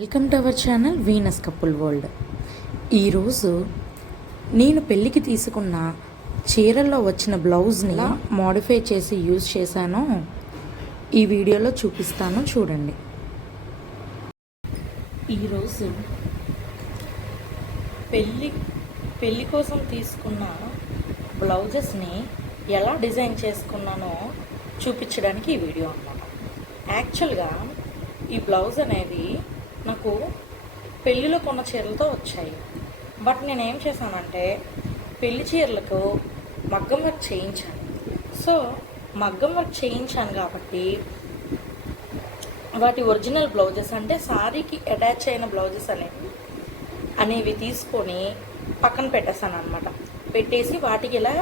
Welcome to our channel Venus couple world. ఈరోజు నేను పెళ్ళికి తీసుకున్న చీరల్లో వచ్చిన బ్లౌజ్ని మోడిఫై చేసి యూజ్ చేశాను. ఈ వీడియోలో చూపిస్తాను, చూడండి. ఈరోజు పెళ్ళి కోసం తీసుకున్న బ్లౌజెస్ని ఎలా డిజైన్ చేసుకున్నానో చూపించడానికి ఈ వీడియో అన్నమాట. యాక్చువల్గా ఈ బ్లౌజ్ అనేది నాకు పెళ్ళిలో కొన్న చీరలతో వచ్చాయి. బట్ నేనేం చేశానంటే పెళ్లి చీరలకు మగ్గం వర్క్ చేయించాను. సో మగ్గం వర్క్ చేయించాను కాబట్టి వాటి ఒరిజినల్ బ్లౌజెస్ అంటే శారీకి అటాచ్ అయిన బ్లౌజెస్ అనేవి తీసుకొని పక్కన పెట్టేశాను అనమాట. పెట్టేసి వాటికి ఇలా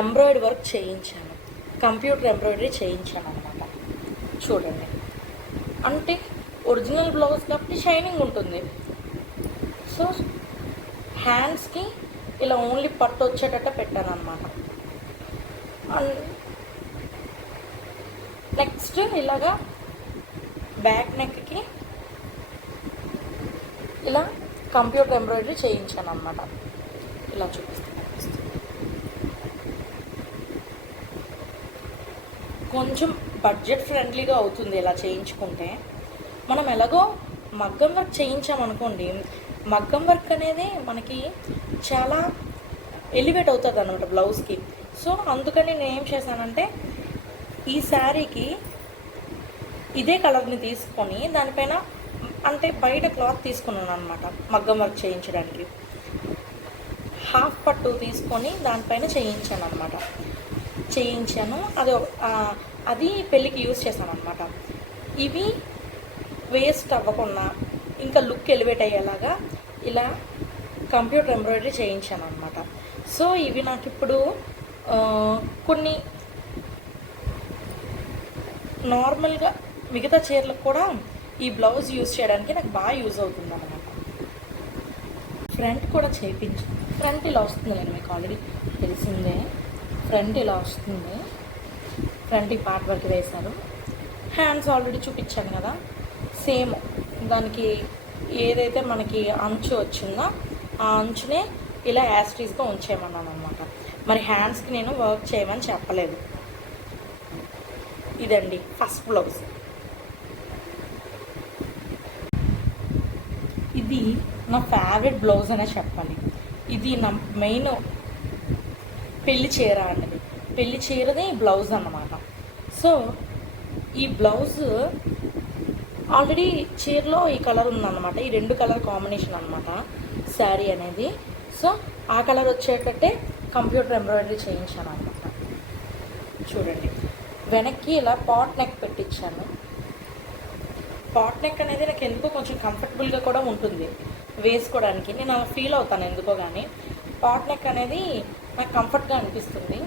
ఎంబ్రాయిడరీ వర్క్ చేయించాను, కంప్యూటర్ ఎంబ్రాయిడరీ చేయించాను అనమాట. చూడండి, అంటే ఒరిజినల్ బ్లౌజ్ కాబట్టి షైనింగ్ ఉంటుంది. సో హ్యాండ్స్కి ఇలా ఓన్లీ పట్టు వచ్చేటట్టు పెట్టాను అనమాట. నెక్స్ట్ ఇలాగా బ్యాక్ నెక్కి ఇలా కంప్యూటర్ ఎంబ్రాయిడరీ చేయించాను అనమాట. ఇలా చూపిస్తాను. కొంచెం బడ్జెట్ ఫ్రెండ్లీగా అవుతుంది ఇలా చేయించుకుంటే. మనం ఎలాగో మగ్గం వర్క్ చేయించామనుకోండి, మగ్గం వర్క్ అనేది మనకి చాలా ఎలివేట్ అవుతుంది అన్నమాట బ్లౌజ్కి. సో అందుకని నేను ఏం చేశానంటే ఈ శారీకి ఇదే కలర్ని తీసుకొని దానిపైన అంటే బయట క్లాత్ తీసుకున్నాను అనమాట మగ్గం వర్క్ చేయించడానికి. హాఫ్ పట్టు తీసుకొని దానిపైన చేయించాను అనమాట. అది పెళ్ళికి యూజ్ చేశాను అనమాట. ఇవి వేస్ట్ అవ్వకుండా ఇంకా లుక్ ఎలివేట్ అయ్యేలాగా ఇలా కంప్యూటర్ ఎంబ్రాయిడరీ చేయించాను అనమాట. సో ఇవి నాకు ఇప్పుడు కొన్ని నార్మల్గా మిగతా చీరలకు కూడా ఈ బ్లౌజ్ యూజ్ చేయడానికి నాకు బాగా యూజ్ అవుతుంది అనమాట. ఫ్రంట్ కూడా చేయించాను. ఫ్రంట్ ఇలా వస్తుంది, నేను మీకు ఆల్రెడీ తెలిసిందే. ఫ్రంట్ ఇలా వస్తుంది, ఫ్రంట్కి పార్ట్ వర్క్ వేశారు. హ్యాండ్స్ ఆల్రెడీ చూపించాను కదా, సేమ్ దానికి ఏదైతే మనకి అంచు వచ్చిందో ఆ అంచునే ఇలా యాస్టీస్గా ఉంచేయమన్నాను అనమాట. మరి హ్యాండ్స్కి నేను వర్క్ చేయమని చెప్పలేదు. ఇదండి ఫస్ట్ బ్లౌజ్. ఇది నా ఫేవరెట్ బ్లౌజ్ అనే చెప్పాలి. ఇది నా మెయిన్ పెళ్లి చీర అన్నది, పెళ్లి చీరది బ్లౌజ్ అన్నమాట. సో ఈ బ్లౌజ్ ఆల్రెడీ చీరలో ఈ కలర్ ఉందన్నమాట. ఈ రెండు కలర్ కాంబినేషన్ అనమాట శారీ అనేది. సో ఆ కలర్ వచ్చేటట్టే కంప్యూటర్ ఎంబ్రాయిడరీ చేయించాను అనమాట. చూడండి, వెనక్కి ఇలా పాట్ నెక్ పెట్టించాను. పాట్ నెక్ అనేది నాకు ఎందుకో కొంచెం కంఫర్టబుల్గా కూడా ఉంటుంది వేసుకోవడానికి. నేను అలా ఫీల్ అవుతాను ఎందుకో కానీ. పాట్ నెక్ అనేది నాకు కంఫర్ట్గా అనిపిస్తుంది.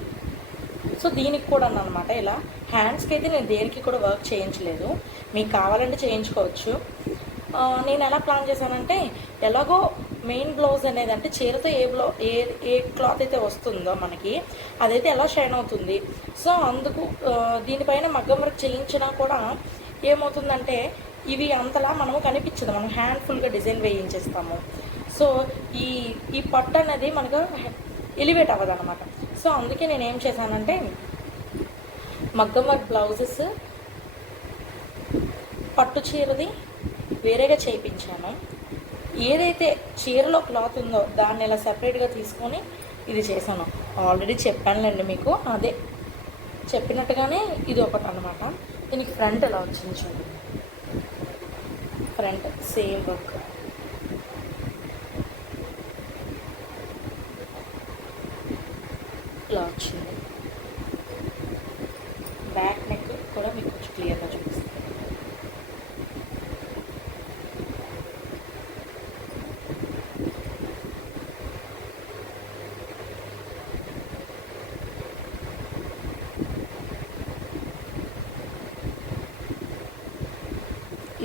సో దీనికి కూడా అనమాట ఇలా హ్యాండ్స్కి అయితే నేను దేనికి కూడా వర్క్ చేయించలేదు. మీకు కావాలంటే చేయించుకోవచ్చు. నేను ఎలా ప్లాన్ చేశానంటే ఎలాగో మెయిన్ బ్లౌజ్ అనేది అంటే చీరతో ఏ క్లాత్ అయితే వస్తుందో మనకి అదైతే ఎలా షైన్ అవుతుంది. సో అందుకు దీనిపైన మగ్గం వర్క్ చేయించినా కూడా ఏమవుతుందంటే ఇవి అంతలా మనము కనిపించదు, మనం హ్యాండ్ఫుల్గా డిజైన్ వేయించేస్తాము. సో ఈ పట్టు అనేది మనకు ఎలివేట్ అవ్వదు అనమాట. సో అందుకే నేను ఏం చేశానంటే మగ్గం వర్క్ బ్లౌజెస్ పట్టు చీరది వేరేగా చేయించాను. ఏదైతే చీరలో క్లాత్ ఉందో దాన్ని ఇలా సెపరేట్గా తీసుకొని ఇది చేశాను. ఆల్రెడీ చెప్పానులేండి మీకు, అదే చెప్పినట్టుగానే ఇది ఒకటి అనమాట. దీనికి ఫ్రంట్ ఎలా వచ్చింది చూడండి. ఫ్రంట్ సేమ్ వర్క్, ఇలా వచ్చింది. బ్యాక్ నెక్ కూడా మీకు కొంచెం క్లియర్గా చూపిస్తాను.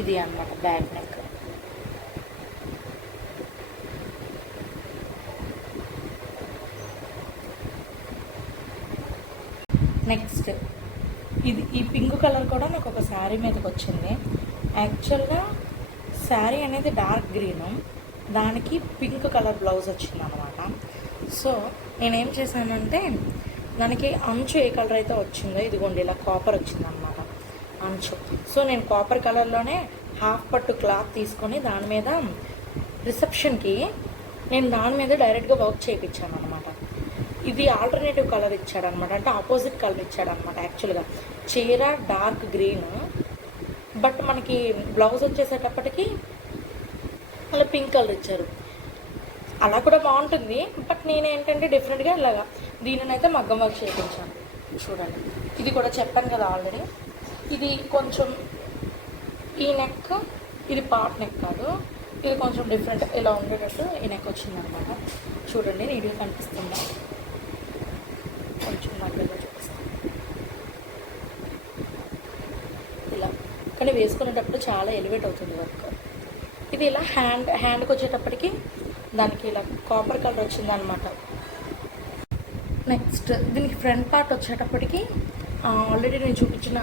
ఇది అన్నమాట బ్యాక్ నెక్. నెక్స్ట్ ఈ పింక్ కలర్ కూడా నాకు ఒక శారీ మీదకి వచ్చింది. యాక్చువల్గా శారీ అనేది డార్క్ గ్రీను, దానికి పింక్ కలర్ బ్లౌజ్ వచ్చిందనమాట. సో నేనేం చేశానంటే దానికి అంచు ఏ కలర్ అయితే వచ్చిందో, ఇదిగోండి ఇలా కాపర్ వచ్చిందనమాట అంచు. సో నేను కాపర్ కలర్లోనే హాఫ్ పట్టు క్లాత్ తీసుకొని దాని మీద రిసెప్షన్కి నేను దాని మీద డైరెక్ట్గా వర్క్ చేయించాను అనమాట. ఇది ఆల్టర్నేటివ్ కలర్ ఇచ్చాడనమాట, అంటే ఆపోజిట్ కలర్ ఇచ్చాడనమాట. యాక్చువల్గా చీర డార్క్ గ్రీన్, బట్ మనకి బ్లౌజ్ వచ్చేసేటప్పటికి అలా పింక్ కలర్ ఇచ్చారు. అలా కూడా బాగుంటుంది, బట్ నేనేంటంటే డిఫరెంట్గా ఇలాగా దీనినైతే మగ్గం వర్క్ చేయించాను. చూడండి, ఇది కూడా చెప్పాను కదా ఆల్రెడీ. ఇది కొంచెం ఈ నెక్, ఇది పార్ట్ నెక్ కాదు, ఇది కొంచెం డిఫరెంట్ ఇలా ఉండేటట్టు ఈ నెక్ వచ్చిందనమాట. చూడండి నీట్గా కనిపిస్తుందా, కొంచెం మధ్యలో చూపిస్తాను ఇలా. కానీ వేసుకునేటప్పుడు చాలా ఎలివేట్ అవుతుంది వర్క్. ఇది ఇలా హ్యాండ్కి వచ్చేటప్పటికి దానికి ఇలా కాపర్ కలర్ వచ్చిందనమాట. నెక్స్ట్ దీనికి ఫ్రంట్ పార్ట్ వచ్చేటప్పటికి ఆల్రెడీ నేను చూపించిన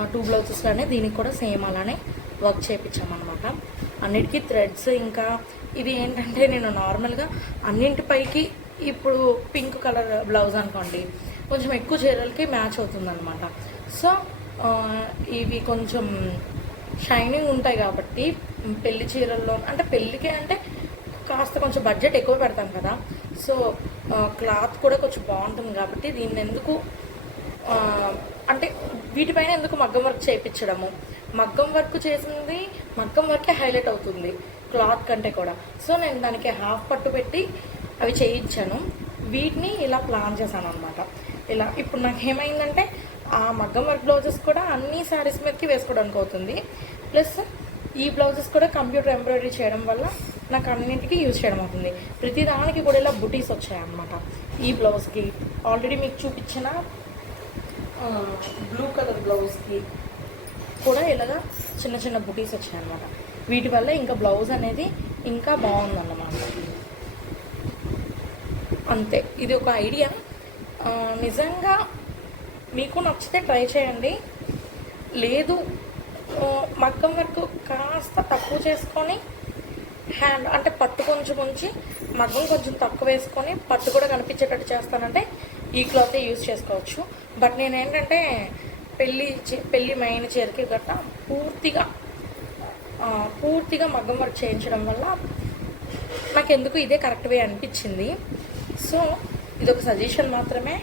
2 బ్లౌజెస్లోనే దీనికి కూడా సేమ్ అలానే వర్క్ చేయించామన్నమాట. అన్నిటికీ థ్రెడ్స్, ఇంకా ఇది ఏంటంటే నేను నార్మల్గా అన్నింటిపైకి ఇప్పుడు పింక్ కలర్ బ్లౌజ్ అనుకోండి కొంచెం ఎక్కువ చీరలకి మ్యాచ్ అవుతుందన్నమాట. సో ఇవి కొంచెం షైనింగ్ ఉంటాయి కాబట్టి పెళ్లి చీరల్లో, అంటే పెళ్ళికి అంటే కాస్త కొంచెం బడ్జెట్ ఎక్కువ పెడతాం కదా, సో క్లాత్ కూడా కొంచెం బాగుంటుంది కాబట్టి దీన్ని ఎందుకు అంటే వీటిపైన ఎందుకు మగ్గం వర్క్ చేయించడము, మగ్గం వర్క్ చేసింది మగ్గం వర్కే హైలైట్ అవుతుంది క్లాత్ కంటే కూడా. సో నేను దానికి హాఫ్ పట్టు పెట్టి అవి చేయించాను. వీటిని ఇలా ప్లాన్ చేశాను అనమాట. ఇలా ఇప్పుడు నాకు ఏమైందంటే ఆ మగ్గం వర్క్ బ్లౌజెస్ కూడా అన్ని శారీస్ మీదకి వేసుకోవడానికి అవుతుంది, ప్లస్ ఈ బ్లౌజెస్ కూడా కంప్యూటర్ ఎంబ్రాయిడరీ చేయడం వల్ల నాకు అన్నింటికి యూజ్ చేయడం అవుతుంది. ప్రతి దానికి కూడా ఇలా బుటీస్ వచ్చాయన్నమాట. ఈ బ్లౌజ్కి ఆల్రెడీ మీకు చూపించిన బ్లూ కలర్ బ్లౌజ్కి కూడా ఇలాగా చిన్న చిన్న బుటీస్ వచ్చాయన్నమాట. వీటి వల్ల ఇంకా బ్లౌజ్ అనేది ఇంకా బాగుందన్నమాట. అంతే, ఇది ఒక ఐడియా. నిజంగా మీకు నచ్చితే ట్రై చేయండి. లేదు మగ్గం వర్క్ కాస్త తక్కువ చేసుకొని హ్యాండ్ అంటే పట్టు కొంచెం ఉంచి మగ్గం కొంచెం తక్కువ వేసుకొని పట్టు కూడా కనిపించేటట్టు చేస్తానంటే ఈ క్లాతే యూజ్ చేసుకోవచ్చు. బట్ నేనేంటంటే పెళ్ళి మెయిన్ చీరకి గట్రా పూర్తిగా మగ్గం వర్క్ చేయించడం వల్ల నాకు ఎందుకు ఇదే కరెక్ట్ వే అనిపించింది. సో ఇది ఒక సజెషన్ మాత్రమే,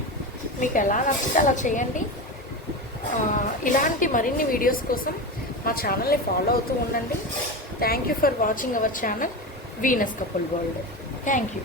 మీకు ఎలా నచ్చితే అలా చేయండి. ఇలాంటి మరిన్ని వీడియోస్ కోసం మా ఛానల్ని ఫాలో అవుతూ ఉండండి. Thank you for watching our channel Venus couple world. Thank you.